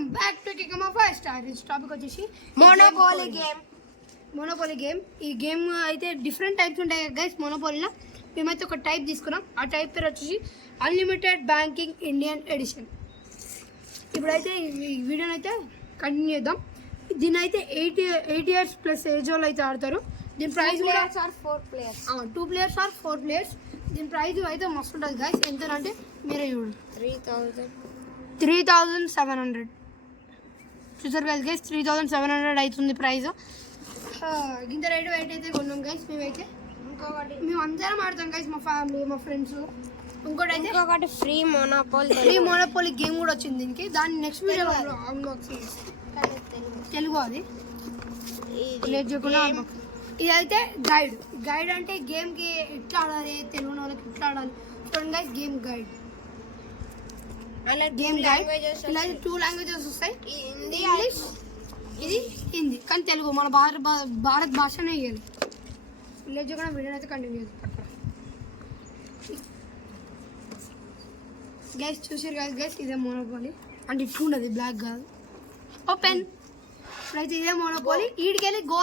Welcome back to కికమ్ of 5 star. ఈ topic వచ్చేసి మోనోపోలీ గేమ్. ఈ గేమ్ అయితే డిఫరెంట్ టైప్స్ ఉంటాయి గైస్. మోనోపోలీలో మేమైతే ఒక టైప్ తీసుకున్నాం. ఆ టైప్ పేరు వచ్చేసి అన్లిమిటెడ్ బ్యాంకింగ్ ఇండియన్ ఎడిషన్. ఇప్పుడైతే ఈ వీడియోని అయితే కంటిన్యూ చేద్దాం. దీని అయితే 8 years ప్లస్ ఏజ్ వాళ్ళు అయితే ఆడతారు. దీని ప్రైస్ కూడా 2 players ఆర్ 4 players. దీని ప్రైస్ అయితే మస్తు ఉంటుంది గైస్. ఎంత అంటే మీరే చూడండి, 3,700 చూసారు కదా గైస్. 3,700 అవుతుంది ప్రైస్. ఇంత రేటు అయితే కొన్నాం గైస్. మేము అందరం ఆడతాం గైస్, మా ఫ్యామిలీ, మా ఫ్రెండ్స్. ఇంకోటి ఫ్రీ మోనోపోలీ గేమ్ కూడా వచ్చింది దీనికి. దాన్ని నెక్స్ట్ వీడియోలో అన్బాక్సింగ్ తెలుగు అది ఇదైతే గైడ్ అంటే గేమ్కి ఇట్లా ఆడాలి, తెలుగు వాళ్ళకి ఇట్లా ఆడాలి చూడండి గైస్. గేమ్ గైడ్ ఇలా 2 languages వస్తాయి, ఇంగ్లీష్, ఇది హిందీ. కానీ తెలుగు మన భారత్ భాషనే ఇవ్వాలి. విలేజ్ కూడా వీడియో అయితే కంటిన్యూ గైస్. చూసారు కదా గైస్, ఇదే మోనోపోలీ. అంటే ఇట్లా ఉన్నది, బ్లాక్ కాదు. ఓపెన్. ఇప్పుడైతే ఇదే మోనోపోలీ. ఈడికెళ్ళి గో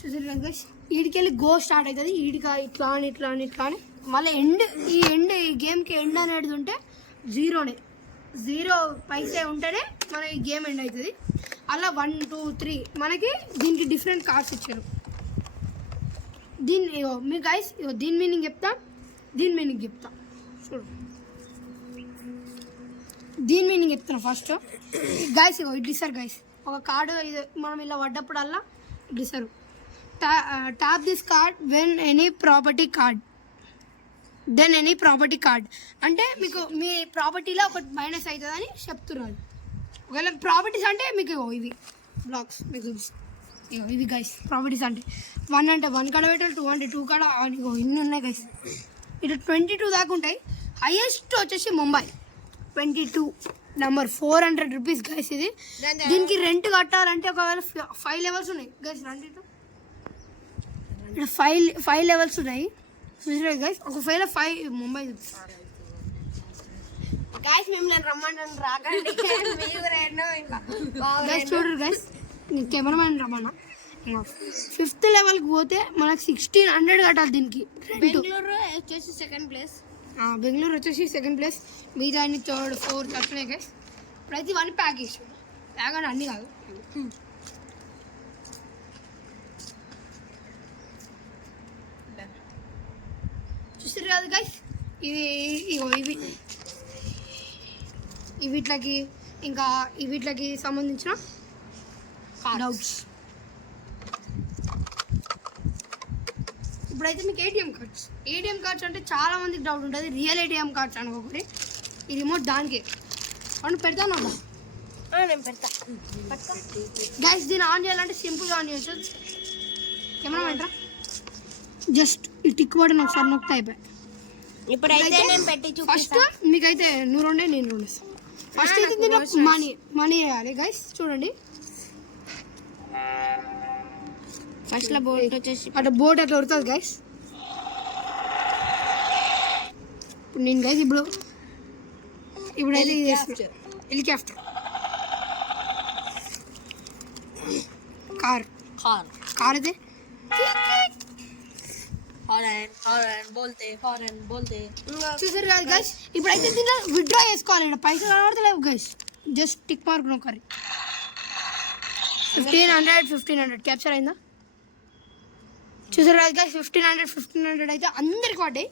చూసారు కదా గైస్, ఈడికెళ్ళి గో స్టార్ట్ అవుతుంది. ఈడికి ఇట్లా అని మళ్ళీ ఈ గేమ్కి ఎండ్ అనేది ఉంటే జీరో పైసే ఉంటేనే మన ఈ గేమ్ ఎండ్ అవుతుంది. అలా 1 2 3 మనకి దీనికి డిఫరెంట్ కార్డ్స్ ఇచ్చారు. మీ గైస్ దీని మీనింగ్ చెప్తా చూడు. దీని మీనింగ్ చెప్తాను ఫస్ట్ గైస్. ఇట్లా ఇస్తారు గైస్, ఒక కార్డు ఇది మనం ఇలా పడ్డప్పుడల్లా ఇట్లా ఇస్తారు. Tap this card when any property card then any property card. అంటే మీకు మీ ప్రాపర్టీలో ఒకటి మైనస్ అవుతుందని చెప్తున్నారు. ఒకవేళ ప్రాపర్టీస్ అంటే మీకు ఇవి బ్లాక్స్ మీకు ఇవి గైస్. ప్రాపర్టీస్ అంటే 1 అంటే 1 కాడ పెట్టాలి, 2 అంటే 2 కాడ, ఇన్ని ఉన్నాయి గైస్. ఇటు 22 దాకా ఉంటాయి. హైయెస్ట్ వచ్చేసి ముంబై 22 నెంబర్ 400 రూపీస్ గైస్. ఇది దీనికి రెంట్ కట్టాలంటే ఒకవేళ 5 levels ఉన్నాయి గైస్. రండి ఇక్కడ 5 levels ఉన్నాయి చూసారు గైస్. ఒకవేళ 5 ముంబై గైస్ మిమ్మల్ని రమ్మంటాను, రాకండి. గైస్ చూడరు గైస్, కెమెరామెన్ రమ్మన్నా. 5th levelకి పోతే మనకు 1,600 కట్టాలి దీనికి. బెంగళూరు వచ్చేసి 2nd place. బెంగళూరు వచ్చేసి 2nd place. మిగతా అన్ని 3rd 4th అట్లనే గైస్. ప్రతి 1 ప్యాకేజ్ అంటే అన్నీ కాదు. చూసారు కదా గైస్, వీటికి సంబంధించిన డౌట్స్. ఇప్పుడైతే మీకు ఏటీఎం కార్డ్స్ అంటే చాలా మందికి డౌట్ ఉంటుంది. రియల్ ఏటీఎం కార్డ్స్ అనుకోకూడదు. ఈ రిమోట్ దానికి అవును పెడతాను. నేను పెడతా గైస్. దీన్ని ఆన్ చేయాలంటే సింపుల్గా ఆన్ చేయొచ్చు. కెమెరా వెంటరా జస్ట్ ఈ టిక్ బటన్ ఒకసారి నొక్కితే అయిపోయి. ఇప్పుడైతే నేను పెట్టి ఫస్ట్ మీకైతే 100 నేను 2 ఇస్తాను. ఫస్ట్ అయితే దీంట్లో మనీ వేయాలి గైస్. చూడండి ఫస్ట్ లో బోట్ వచ్చేసి అట్లా బోట్ అట్లా ఉడుతుంది గైస్. ఇప్పుడు నేను గైస్ ఇప్పుడైతే ఇది హెలికాప్టర్ కార్ అయితే చూసారు కదా గైస్. ఇప్పుడైతే దీంట్లో విత్డ్రా చేసుకోవాలి. పైసలు కనబడతలేవు గైస్. జస్ట్ టిక్ మార్క్ నొక్కరి. 1500 క్యాప్చర్ అయిందా చూసారు కదా గైస్. 1500 అయితే అందరికి పడ్డాయి.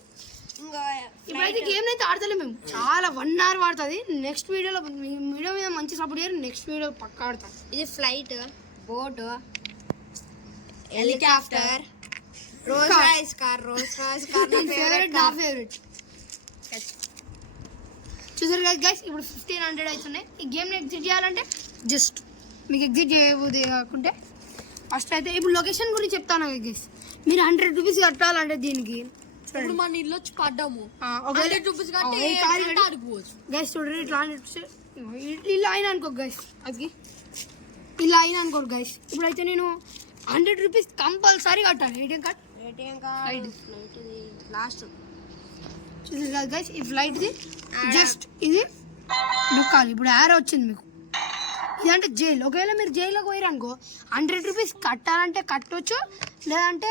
ఇప్పుడైతే గేమ్ అయితే ఆడతలే మేము. చాలా 1 hour పడుతుంది. నెక్స్ట్ వీడియో మీద మంచి సపోర్ట్ చేయరు. నెక్స్ట్ వీడియో పక్కా ఆడతాం. ఇది flight, boat, helicopter, Rolls Royce car నా ఫేవరెట్. చూసారు కదా గైస్, ఇప్పుడు 1500 అవుతున్నాయి. ఈ గేమ్ని ఎగ్జిట్ చేయాలంటే జస్ట్ మీకు ఎగ్జిట్ చేయబోదే కాకుంటే ఫస్ట్ అయితే ఇప్పుడు లొకేషన్ గురించి చెప్తాను గైస్. మీరు 100 రూపీస్ కట్టాలంటే దీనికి ఇప్పుడు మన ఇల్లు వచ్చి పడ్డాము. 100 రూపీస్ గైస్ చూడండి. ఇలా అయినా అనుకో గైస్, అది ఇలా అయినా అనుకో గైస్. ఇప్పుడైతే నేను 100 రూపీస్ కంపల్సరీ కట్టాలి. ఏటీఎం కార్డ్ లాస్ట్ చూసారు కదా గైస్. ఈ ఫ్లైట్ది జస్ట్ ఇది నొక్కాలి. ఇప్పుడు యారో వచ్చింది మీకు. ఇదంటే జైలు. ఒకవేళ మీరు జైల్లోకి పోయారు అనుకో 100 రూపీస్ కట్టాలంటే కట్టవచ్చు, లేదంటే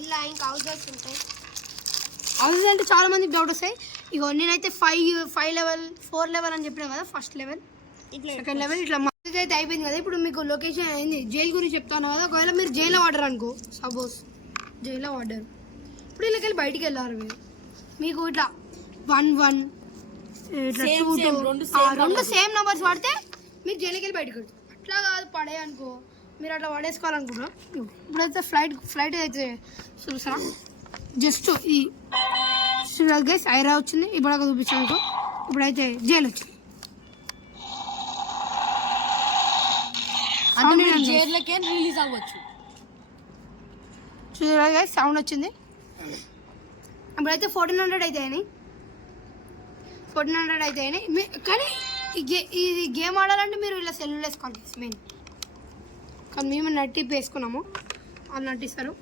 ఇలా ఇంకా హౌసెస్ ఉంటాయి. హౌసెస్ అంటే చాలా మందికి డౌట్ వస్తాయి. ఇగో నేనైతే 5 లెవెల్ 4 లెవెల్ అని చెప్పినా కదా. ఫస్ట్ లెవెల్, సెకండ్ లెవెల్ ఇట్లా మాకు అయితే అయిపోయింది కదా. ఇప్పుడు మీకు లొకేషన్ అయింది. జైలు గురించి చెప్తాను కదా. ఒకవేళ మీరు జైల్లో పడ్డారు అనుకో, సపోజ్ జైల్లో పడ్డారు, ఇప్పుడు వీళ్ళకి వెళ్ళి బయటికి వెళ్ళారు. మీకు ఇట్లా 1-1 ఇట్లా 2-2 రెండు సేమ్ నెంబర్స్ పడితే మీకు జైలుకి వెళ్ళి బయటకు వెళ్తారు. అట్లా కాదు పడే అనుకో, మీరు అట్లా పడేసుకోవాలనుకుంటున్నా. ఇప్పుడైతే ఫ్లైట్ అయితే చూసారా, జస్ట్ ఈ గైస్ ఐరా వచ్చింది. ఇప్పుడు చూపించాను అనుకో. ఇప్పుడైతే జైలు వచ్చింది. జైల్లోకే రిలీజ్ అవ్వచ్చు. చూసారా గైస్ సౌండ్ వచ్చింది. ఇప్పుడైతే 1400 అయితే అయినాయి. 1400 అయితే అయినాయి. కానీ ఇది గేమ్ ఆడాలంటే మీరు ఇలా సెల్లులు వేసుకోవాలి మెయిన్. కానీ మేము నట్టిప్ వేసుకున్నాము, వాళ్ళు నట్టిస్తారు.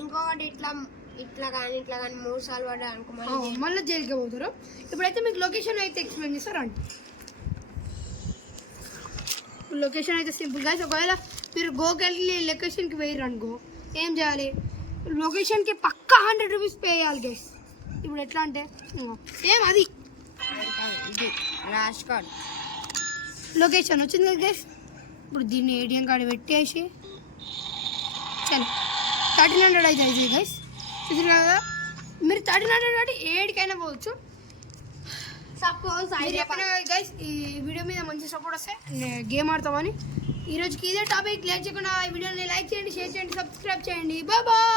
ఇంకొకటి ఇట్లా ఇట్లా కానీ 3 సార్లు పడ్డా అనుకో మళ్ళీ జైలుకి పోతారు. ఇప్పుడైతే మీకు లొకేషన్ అయితే ఎక్స్ప్లెయిన్ చేస్తారు అండి. లొకేషన్ అయితే సింపుల్ గాయస్. ఒకవేళ మీరు గోకెళ్ళి లొకేషన్కి వేయరు అనుకో, ఏం చేయాలి, లొకేషన్కి పక్కా 100 రూపీస్ పే చేయాలి గైస్. ఇప్పుడు ఎట్లా అంటే సేమ్ అది ఇది ర్యాష్ కార్డ్ లొకేషన్ వచ్చింది కదా గైస్. ఇప్పుడు దీన్ని ఏటీఎం కార్డు పెట్టేసి చలో 1300 అయితే అవుతుంది గైస్. చూసారు కదా, మీరు 1300 కాబట్టి 7కైనా పోవచ్చు. సపోజ్ గైస్ ఈ వీడియో మీద మంచి సపోర్ట్ వస్తే గేమ్ ఆడతామని. ఈరోజుకి ఇదే టాపిక్. లేట్ చేయకుండా ఈ వీడియోని లైక్ చేయండి, షేర్ చేయండి, సబ్స్క్రైబ్ చేయండి. Bye bye.